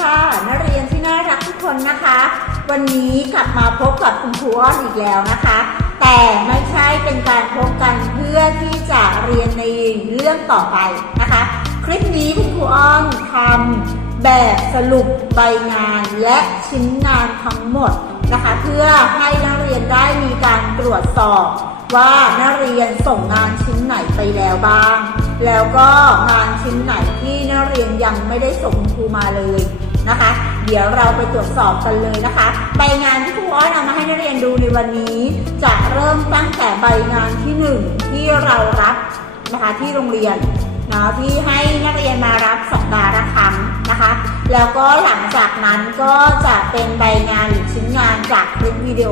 ค่ะนักเรียนที่น่ารักทุกคนนะคะ วันนี้กลับมาพบกับคุณครูอ้อนอีกแล้วนะคะ แต่ไม่ใช่เป็นการพบกันเพื่อที่จะเรียนในเรื่องต่อไปนะคะ คลิปนี้คุณครูอ้อนทำแบบสรุปใบงานและชิ้นงานทั้งหมด นะคะเพื่อให้นักเรียนได้มีการตรวจสอบ ว่านักเรียนส่งงานชิ้นไหนไปแล้วบ้าง แล้วก็งานชิ้นไหนที่นักเรียนยังไม่ได้ส่งคุณครูมาเลยนะคะ เดี๋ยวเราไปตรวจสอบกันเลยนะคะ ใบงานที่ครูอ้อยนำมาให้นักเรียนดูในวันนี้ จะเริ่มตั้งแต่ใบงานที่หนึ่งที่เรารับนะคะที่โรงเรียน เนาะที่ให้นักเรียนมารับสัปดาห์ละครั้งนะคะ แล้วก็หลังจากนั้นก็จะเป็นใบงานหรือชิ้นงานจากคลิปวิดีโอ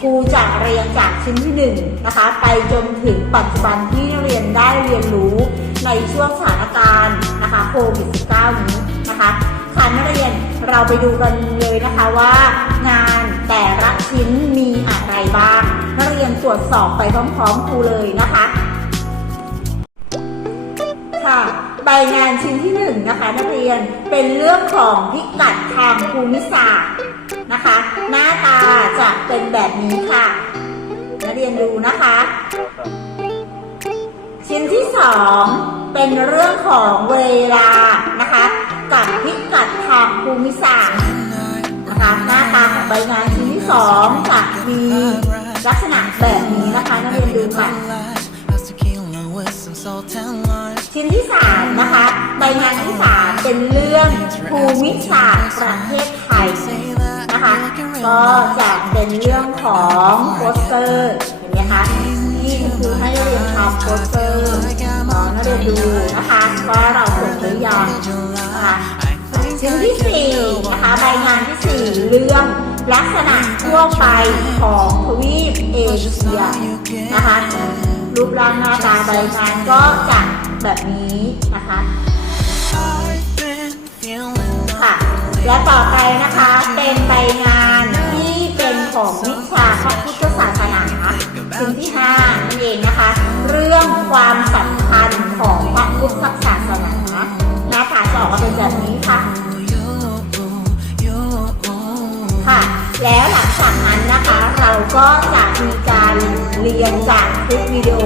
ครูจะเรียนจากชิ้นที่หนึ่งนะคะไปจนถึงปัจจุบันที่นักเรียนได้เรียนรู้ในช่วงสถานการณ์นะคะโควิด -19 นี้นะคะค่ะนักเรียนเราไปดูกันเลยนะคะว่างานแต่ละชิ้นมีอะไรบ้าง นักเรียนตรวจสอบไปพร้อมๆครูเลยนะคะ ค่ะ ใบงานชิ้นที่หนึ่งนะคะนักเรียนเป็นเรื่องของพิกัดทางภูมิศาสตร์นะคะ หน้าตาจะเป็นแบบนี้ค่ะ นักเรียนดูนะคะ ชิ้นที่สองเป็นเรื่องของเวลานะคะ กับพิกัดทางภูมิศาสตร์นะคะ หน้าตาของใบงานชิ้นที่สองจะมีลักษณะแบบนี้นะคะนักเรียนดูค่ะ ชิ้นที่สามนะคะใบงานที่สามเป็นเรื่องภูมิศาสตร์ประเทศไทยนะคะก็จะเป็นเรื่องของโปสเตอร์เห็นไหมคะที่คุณครูให้นักเรียนทำโปสเตอร์น้องนักเรียนดูนะคะว่าเราสร็จหรือยังนะคะชิ้นที่สี่นะคะใบงานที่สี่เรื่องลักษณะทั่วไปของทวีปเอเชียนะคะรูปร่างหน้าตาใบงานก็จะ แบบนี้นะคะค่ะและต่อไปนะคะเป็นใบงานที่เป็นของวิชาพระพุทธศาสนาชิ้นที่5นั่นเองนะคะ เรื่องความสำคัญของพระพุทธศาสนาหน้าตาจะออกมาเป็นแบบนี้ค่ะค่ะ แล้วหลังจากนั้นนะคะเราก็จะมีการเรียนจากคลิปวิดีโอ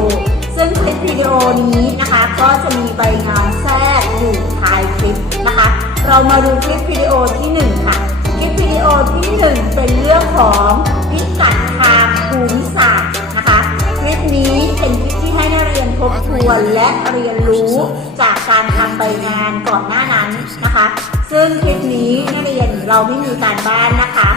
ซึ่งคลิปวิดีโอนี้นะคะ ก็จะมีใบงานแทรกอยู่ท้ายคลิปนะคะ เรามาดูคลิปวิดีโอที่หนึ่งค่ะ คลิปวิดีโอที่หนึ่งเป็นเรื่องของพิกัดทางภูมิศาสตร์นะคะ คลิปนี้เป็นคลิปที่ให้นักเรียนทบทวนและเรียนรู้จากการทำใบงานก่อนหน้านั้นนะคะ ซึ่งคลิปนี้นักเรียนเราไม่มีการบ้านนะคะ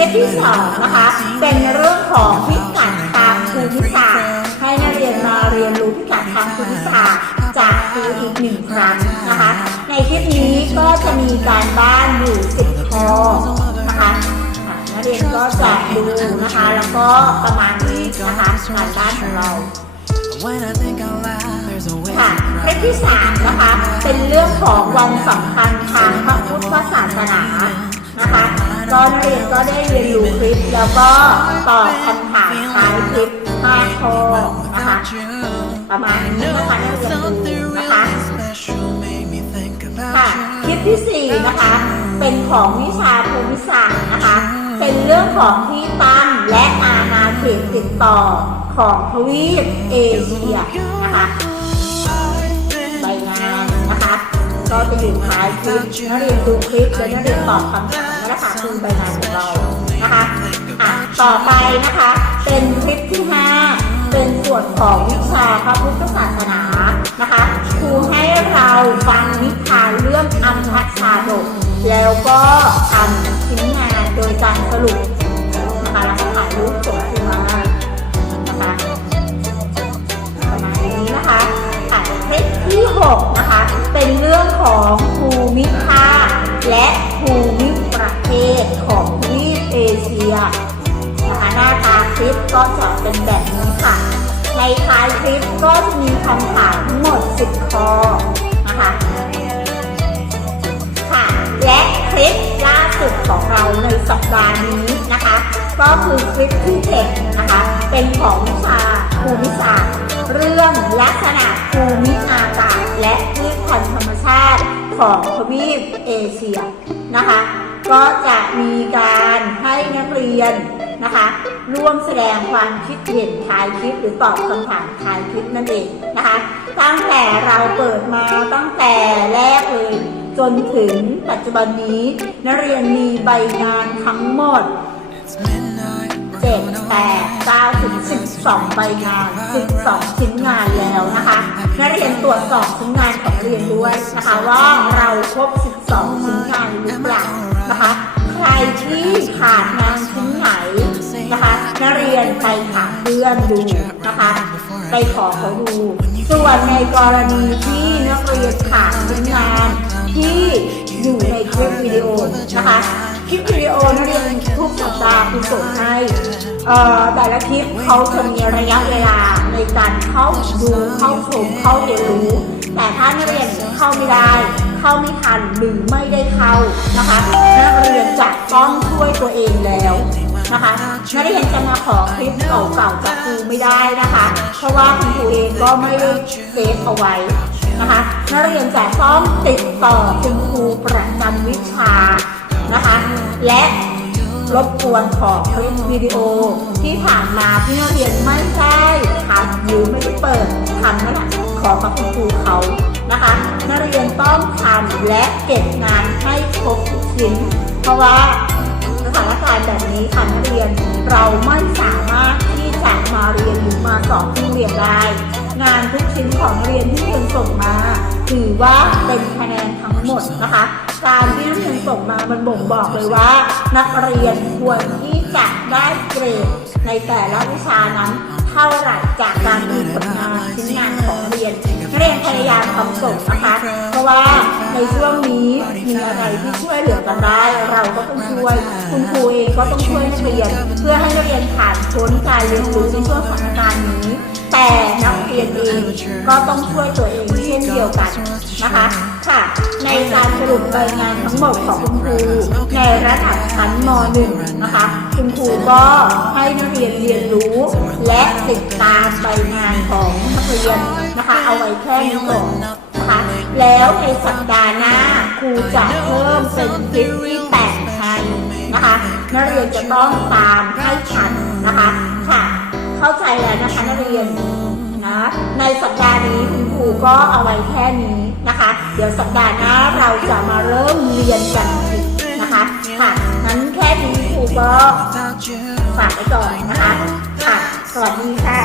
ค่ะคลิปที่สองนะคะ เป็นเรื่องของพิกัดทางภูมิศาสตร์ให้นักเรียนมาเรียนรู้พิกัดทางภูมิศาสตร์จากครูอีกหนึ่งครั้งนะคะ ในคลิปนี้ก็จะมีการบ้านอยู่สิบข้อนะคะค่ะนักเรียนก็จะดูนะคะ แล้วก็ประมาณนี้นะคะการบ้านของเราค่ะคลิปที่สามนะคะ เป็นเรื่องของวันสำคัญทางพระพุทธศาสนานะคะ ก็นักเรียนก็ได้เรียนรู้คลิป แล้วก็ตอบคำถามท้ายคลิป5ข้อนะคะประมาณนี้นะคะนักเรียนดูนะคะค่ะคลิปที่สี่นะคะ เป็นของวิชาภูมิศาสตร์นะคะ เป็นเรื่องของที่ตั้งและอาณาเขตติดต่อของทวีปเอเชียนะคะใบงานนะคะ ก็จะอยู่ท้ายคลิปนักเรียนดูคลิปแล้วนักเรียนตอบคำถามและค่ะคือใบงานของเรานะคะอะต่อไปนะคะ เป็นคลิปที่5เป็นส่วนของวิชาพระพุทธศาสนานะคะครูให้เราฟังนิทานเรื่องอัมพัชชาดกแล้วก็ทำชิ้นงานโดยการสรุป ก็จะเป็นแบบนี้ค่ะ ในท้ายคลิปก็จะมีคำถามทั้งหมด 10 ข้อนะคะค่ะ และคลิปล่าสุดของเราในสัปดาห์นี้นะคะ ก็คือคลิปที่7นะคะ เป็นของวิชาภูมิศาสตร์เรื่องลักษณะภูมิอากาศและพืชพันธุ์ธรรมชาติของทวีปเอเชียนะคะ ก็จะมีการให้นักเรียน นะคะ ร่วมแสดงความคิดเห็นท้ายคลิปหรือตอบคำถามท้ายคลิปนั่นเองนะคะ ตั้งแต่เราเปิดมาตั้งแต่แรกเลยจนถึงปัจจุบันนี้นักเรียนมีใบงานทั้งหมดเจ็ดแปดเก้าถึงสิบสองใบงานสิบสองชิ้นงานแล้วนะคะนักเรียนตรวจสอบชิ้นงานของนักเรียนด้วยนะคะว่าเราครบสิบสองชิ้นงานหรือเปล่านะคะ ใครที่ขาดงานชิ้นไหน นะคะนักเรียนไปถามเพื่อนดูนะคะ ไปขอเขาดู ส่วนในกรณีที่นักเรียนขาดชิ้นงานที่อยู่ในคลิปวิดีโอนะคะคลิปวิดีโอนักเรียนทุกสัปดาห์คุณส่งให้แต่ละคลิปเขาจะมีระยะเวลาในการเข้าดูเข้าชมเข้าเรียนรู้ แต่ถ้านักเรียนเข้าไม่ได้เข้าไม่ทันหรือไม่ได้เข้านะคะนักเรียนจะต้องช่วยตัวเองแล้ว นะคะนักเรียนจะมาขอคลิปเก่าๆจากครูไม่ได้นะคะ เพราะว่าคุณครูเองก็ไม่ได้เซฟเอาไว้นะคะนักเรียนจะต้องติดต่อคุณครูประจำวิชานะคะ และรบกวนขอคลิปวิดีโอที่ผ่านมาที่นักเรียนไม่ได้ทำหรือไม่ได้เปิดทำนั่นแหละขอกับคุณครูเขานะคะนักเรียนต้องทำและเก็บงานให้ครบทุกชิ้นเพราะว่า สถานการณ์แบบนี้ค่ะนักเรียนเราไม่สามารถที่จะมาเรียนหรือมาสอบที่เรียนได้งานทุกชิ้นของเรียนที่เรียนส่งมา ถือว่าเป็นคะแนนทั้งหมดนะคะ การที่นักเรียนส่งมามันบ่งบอกเลยว่า นักเรียนควรที่จะได้เกรดในแต่ละวิชานั้นเท่าไหร่จากการดูผลงานชิ้นงานของเรียนเรียนพยายามทำส่งนะคะ เพราะว่าในช่วงนี้มีอะไรที่ช่วยเหลือกันได้ เราก็ต้องช่วย คุณครูเองก็ต้องช่วยนักเรียน เพื่อให้นักเรียนผ่านพ้นการเรียนรู้ในช่วงสถานการณ์นี้ แต่นักเรียนเองก็ต้องช่วยตัวเองเช่นเดียวกันนะคะค่ะในการสรุปรายงานทั้งหมดของคุณครูในระดับชั้นม .1 นะคะคุณครูก็ให้นักเรียนเรียนรู้ และติดตามใบงานของนักเรียนนะคะ เอาไว้แค่นี้ก่อนนะคะแล้วในสัปดาห์หน้าครูจะเพิ่มเป็นคลิปที่แปด นะคะนักเรียนจะต้องตามให้ทันนะคะค่ะเข้าใจแล้วนะคะนักเรียนนะในสัปดาห์นี้คุณครูก็เอาไว้แค่นี้นะคะ เดี๋ยวสัปดาห์หน้าเราจะมาเริ่มเรียนกันอีกนะคะค่ะนั้นแค่นี้ครูก็ฝากไว้ก่อนนะคะค่ะสวัสดีค่ะ